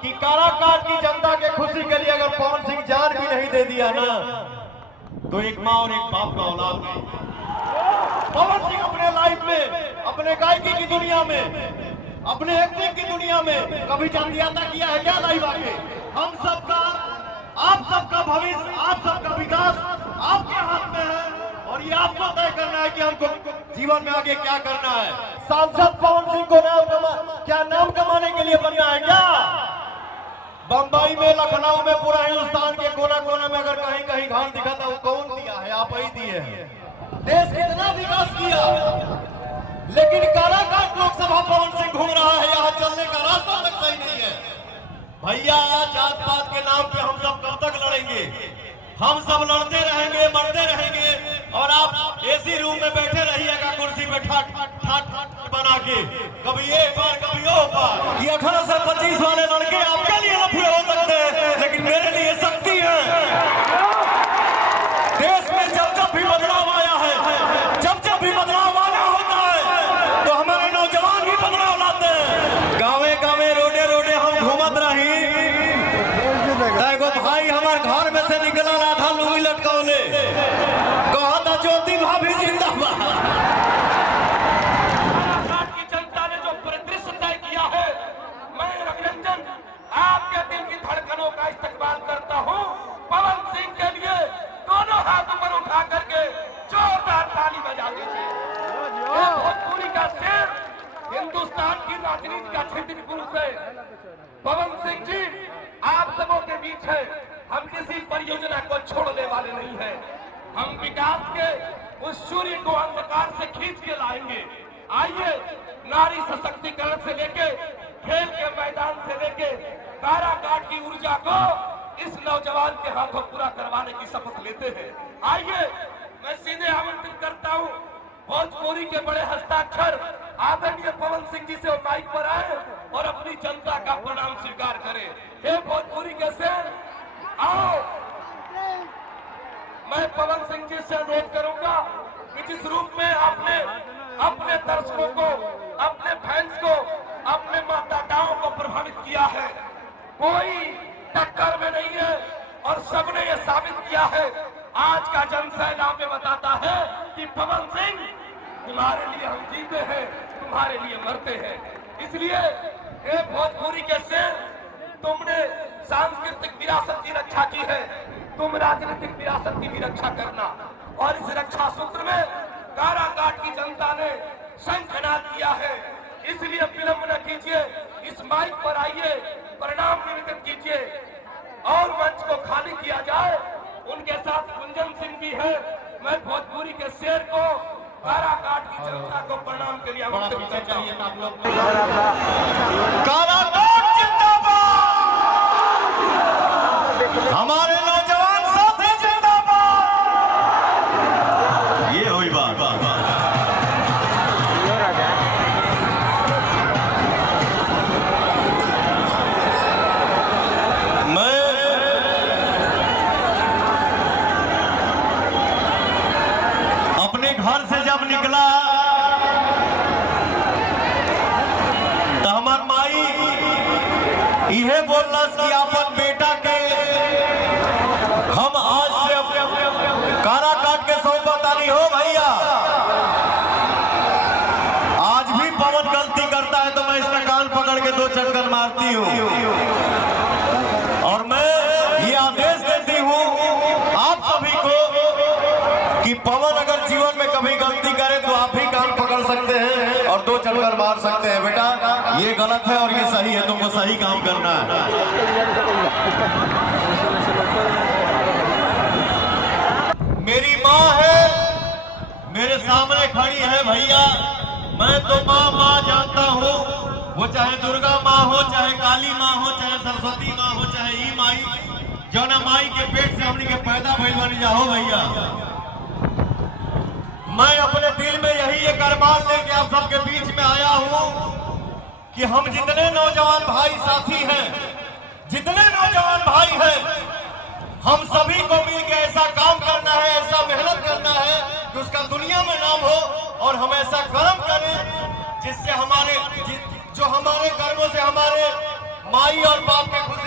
कि काराकाट की जनता के खुशी के लिए अगर पवन सिंह जान भी नहीं दे दिया ना, तो एक माँ और एक बाप का औलाद नहीं। पवन सिंह अपने लाइफ में, अपने गायकी की दुनिया में, अपने एक्टिंग की दुनिया में कभी जातियाता किया है क्या? लाइव आके हम सबका, आप सबका भविष्य, आप सबका विकास आपके हाथ में है और ये आपको तय करना है कि हमको जीवन में आगे क्या करना है। सांसद पवन सिंह को नाम कमाने के लिए बनना है क्या? बंबई में, लखनऊ में, पूरा हिंदुस्तान के कोना कोना में अगर कहीं कहीं घाम दिखा था, वो कौन दिया है? आप ही दिए हैं। देश कितना विकास किया, लेकिन काराकाट लोकसभा पवन सिंह घूम रहा है, यहाँ चलने का रास्ता तक सही नहीं है। भैया जात पात के नाम पे हम सब कब तक लड़ेंगे? हम सब लड़ते रहेंगे, मरते रहेंगे और आप एसी रूम में बैठे रहिएगा कुर्सी पे ठाट ठाट बना के, कभी ये बार कभी वो बार। ये 18 से 25 वाले लड़के आपके लिए लफड़े हो सकते हैं, लेकिन मेरे लिए शक्ति है। देश में जब जब भी बदलाव आया है, जब जब भी बदलाव आना होता है, तो हमारे नौजवान भी बदलाव लाते हैं। गाँवे गाँवे, रोडे रोडे हम घूमत रही, भाई हमारे घर में से निकला राधा लुंगी लटकौले, कहा था ज्योति भाभी जिंदाबाद। की जनता ने जो परिदृश्य तय किया है, मैं रविरंजन आपके दिल की धड़कनों का इस्तेमाल करता हूं। पवन सिंह के लिए दोनों हाथ ऊपर उठा करके जोरदार ताली बजा दीजिए। भोजपुरी का शेर, हिंदुस्तान की राजनीति का क्षत्रिय पुरुष है पवन सिंह जी, आप सबों के बीच है। हम किसी परियोजना को छोड़ने वाले नहीं हैं। हम विकास के उस सूर्य को अंधकार से खींच के लाएंगे। आइए, नारी सशक्तिकरण से लेके खेल के मैदान से लेके काराकाट की ऊर्जा को इस नौजवान के हाथों पूरा करवाने की शपथ लेते हैं। आइए, मैं सीधे आमंत्रित करता हूं भोजपुरी के बड़े हस्ताक्षर आदरणीय पवन सिंह जी से माइक पर आए और अपनी जनता का प्रणाम स्वीकार करें। हे भोजपुरी के शेर, आओ। मैं पवन सिंह जी से अनुरोध करूंगा कि जिस रूप में आपने अपने दर्शकों को, अपने फैंस को, अपने मतदाताओं को प्रभावित किया है, कोई टक्कर में नहीं है और सबने ये साबित किया है। आज का जनसैलाब में बताता है कि पवन सिंह, तुम्हारे लिए हम जीते हैं, तुम्हारे लिए मरते हैं। इसलिए ये भोजपुरी के शेर, तुमने सांस्कृतिक विरासत की रक्षा की है, तुम राजनीतिक विरासत की भी रक्षा करना। और इस रक्षा सूत्र में काराकाट की जनता ने शंखनाद किया है। इसलिए विलंब न कीजिए, इस माइक पर आइए, प्रणाम निवेदन कीजिए और मंच को खाली किया जाए। उनके साथ कुंजन सिंह भी है। मैं भोजपुरी के शेर को, काराकाट की जनता को प्रणाम के लिए आमंत्रित करता हूं। काराकाट जिंदाबाद, हमारे नौजवान साथी जिंदाबाद। ये हुई बात। मैं अपने घर से जब निकला तो हमार माई इहे बोलना कि अपन बेटा के हम आज से काराकाट के सौंपतानी हो। भैया आज भी पवन गलती करता है तो मैं इसका कान पकड़ के 2 चक्कर मारती हूँ और मैं ये आदेश देती हूँ आप सभी को कि पवन अगर जीवन में कभी गलती करे तो आप भी कान पकड़ सकते हैं और 2 चक्कर मार सकते हैं। बेटा ये गलत है और ये सही है, तुमको सही काम करना है। मेरी माँ है, मेरे सामने खड़ी है भैया। मैं तो माँ जानता हूँ, वो चाहे दुर्गा माँ हो, चाहे काली माँ हो, चाहे सरस्वती माँ हो, चाहे ई माई, जो ना माई के पेट से हमने के पैदा भइल बनी जाओ भैया। मैं अपने दिल में यही एक अरमान लेके आप सबके बीच में आया हूँ कि हम जितने नौजवान भाई साथी हैं, जितने नौजवान भाई हैं, हम सभी को मिलकर ऐसा काम करना है, ऐसा मेहनत करना है कि उसका दुनिया में नाम हो और हम ऐसा कर्म करें जिससे हमारे, जो हमारे कर्मों से हमारे माई और बाप के खुशी